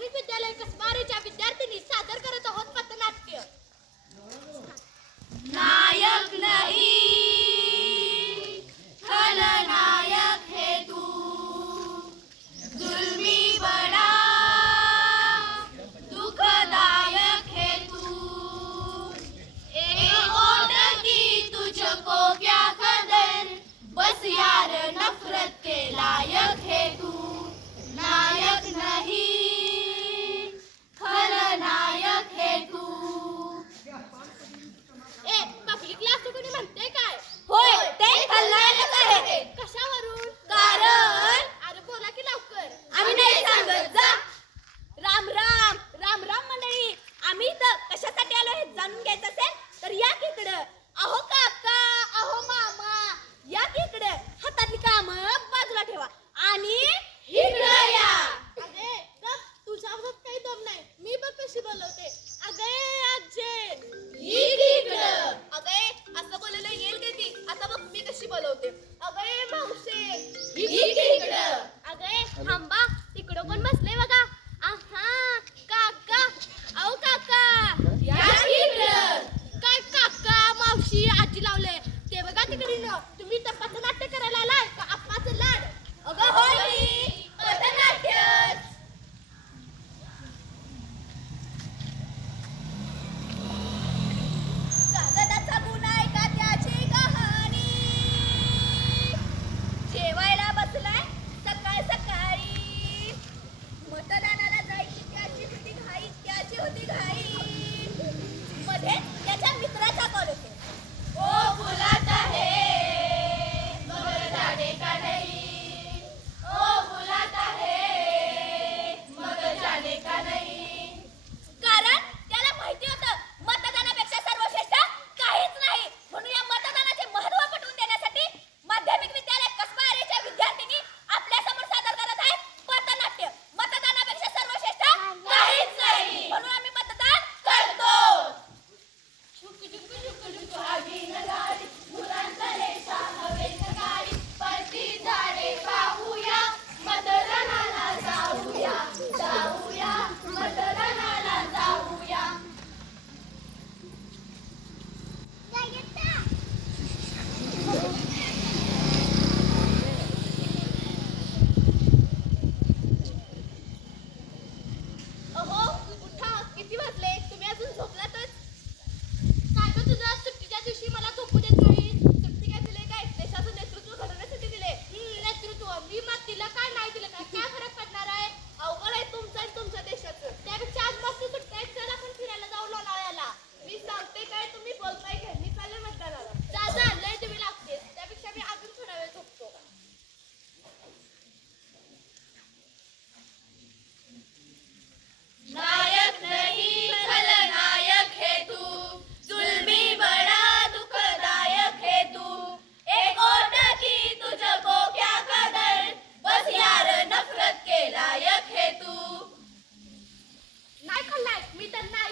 प्राथमिक विद्यालय कसबारेच्या विद्यार्थिनी सादर करत आहोत पथनाट्य. नाट्य করি না वाजले तुम्ही अजून झोपला mit der Nein.